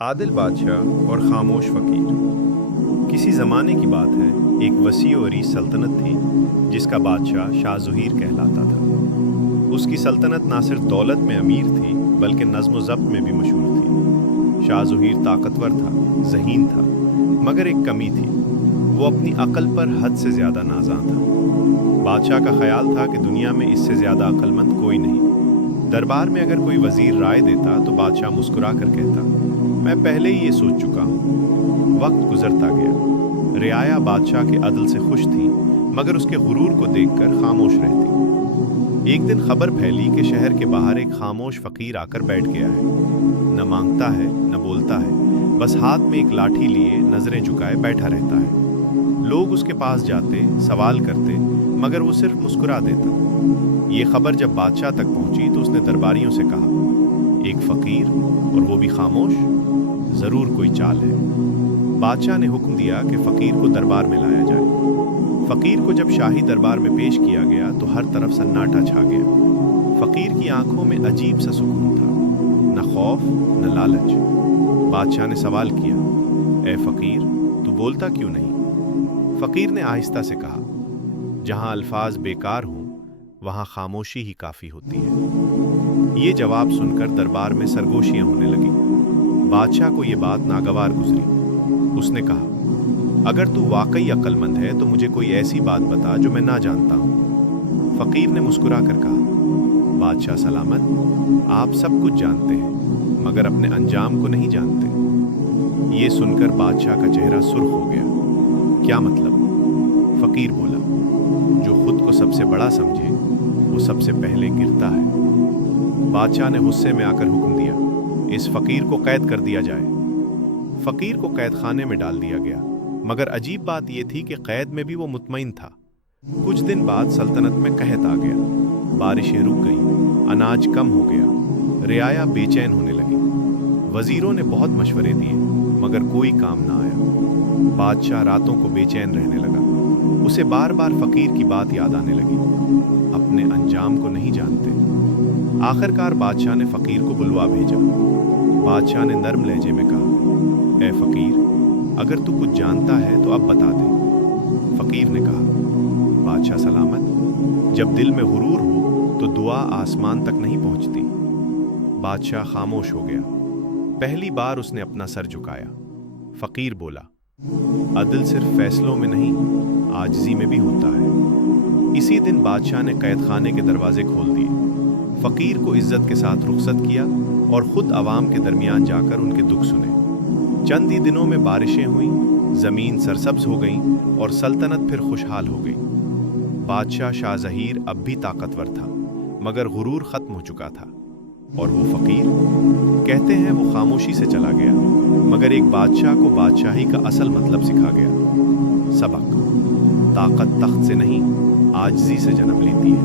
عادل بادشاہ اور خاموش فقیر۔ کسی زمانے کی بات ہے، ایک وسیع و عریض سلطنت تھی جس کا بادشاہ شاہ ظہیر کہلاتا تھا۔ اس کی سلطنت نہ صرف دولت میں امیر تھی بلکہ نظم و ضبط میں بھی مشہور تھی۔ شاہ ظہیر طاقتور تھا، ذہین تھا، مگر ایک کمی تھی، وہ اپنی عقل پر حد سے زیادہ نازاں تھا۔ بادشاہ کا خیال تھا کہ دنیا میں اس سے زیادہ عقل مند کوئی نہیں۔ دربار میں اگر کوئی وزیر رائے دیتا تو بادشاہ مسکرا کر کہتا، میں پہلے ہی یہ سوچ چکا ہوں۔ وقت گزرتا گیا، رعایا بادشاہ کے عدل سے خوش تھی مگر اس کے غرور کو دیکھ کر خاموش رہتی۔ ایک دن خبر پھیلی کہ شہر کے باہر ایک خاموش فقیر آ کر بیٹھ گیا ہے۔ نہ مانگتا ہے نہ بولتا ہے، بس ہاتھ میں ایک لاٹھی لیے نظریں جھکائے بیٹھا رہتا ہے۔ لوگ اس کے پاس جاتے، سوال کرتے، مگر وہ صرف مسکرا دیتا۔ یہ خبر جب بادشاہ تک پہنچی تو اس نے درباریوں سے کہا، ایک فقیر اور وہ بھی خاموش، ضرور کوئی چال ہے۔ بادشاہ نے حکم دیا کہ فقیر کو دربار میں لایا جائے۔ فقیر کو جب شاہی دربار میں پیش کیا گیا تو ہر طرف سناٹا چھا گیا۔ فقیر کی آنکھوں میں عجیب سا سکون تھا، نہ خوف نہ لالچ۔ بادشاہ نے سوال کیا، اے فقیر، تو بولتا کیوں نہیں؟ فقیر نے آہستہ سے کہا، جہاں الفاظ بیکار ہوں وہاں خاموشی ہی کافی ہوتی ہے۔ یہ جواب سن کر دربار میں سرگوشیاں ہونے لگیں۔ بادشاہ کو یہ بات ناگوار گزری۔ اس نے کہا، اگر تو واقعی عقل مند ہے تو مجھے کوئی ایسی بات بتا جو میں نہ جانتا ہوں۔ فقیر نے مسکرا کر کہا، بادشاہ سلامت، آپ سب کچھ جانتے ہیں مگر اپنے انجام کو نہیں جانتے۔ یہ سن کر بادشاہ کا چہرہ سرخ ہو گیا۔ کیا مطلب؟ فقیر بولا، جو خود کو سب سے بڑا سمجھے وہ سب سے پہلے گرتا ہے۔ بادشاہ نے غصے میں آ کر حکم دیا، اس فقیر کو قید کر دیا جائے۔ فقیر کو قید خانے میں ڈال دیا گیا، مگر عجیب بات یہ تھی کہ قید میں بھی وہ مطمئن تھا۔ کچھ دن بعد سلطنت میں قحط آ گیا، بارشیں رک گئیں، اناج کم ہو گیا، رعایا بے چین ہونے لگی۔ وزیروں نے بہت مشورے دیے مگر کوئی کام نہ آیا۔ بادشاہ راتوں کو بے چین رہنے لگا۔ اسے بار بار فقیر کی بات یاد آنے لگی، اپنے انجام کو نہیں جانتے۔ آخر کار بادشاہ نے فقیر کو بلوا بھیجا۔ بادشاہ نے نرم لہجے میں کہا، اے فقیر، اگر تو کچھ جانتا ہے تو اب بتا دے۔ فقیر نے کہا، بادشاہ سلامت، جب دل میں غرور ہو تو دعا آسمان تک نہیں پہنچتی۔ بادشاہ خاموش ہو گیا۔ پہلی بار اس نے اپنا سر جھکایا۔ فقیر بولا، عدل صرف فیصلوں میں نہیں، عاجزی میں بھی ہوتا ہے۔ اسی دن بادشاہ نے قید خانے کے دروازے کھول دیے، فقیر کو عزت کے ساتھ رخصت کیا اور خود عوام کے درمیان جا کر ان کے دکھ سنے۔ چند ہی دنوں میں بارشیں ہوئیں، زمین سرسبز ہو گئی اور سلطنت پھر خوشحال ہو گئی۔ بادشاہ شاہ ظہیر اب بھی طاقتور تھا مگر غرور ختم ہو چکا تھا، اور وہ فقیر، کہتے ہیں وہ خاموشی سے چلا گیا مگر ایک بادشاہ کو بادشاہی کا اصل مطلب سکھا گیا۔ سبق: طاقت تخت سے نہیں، عاجزی سے جنم لیتی ہے۔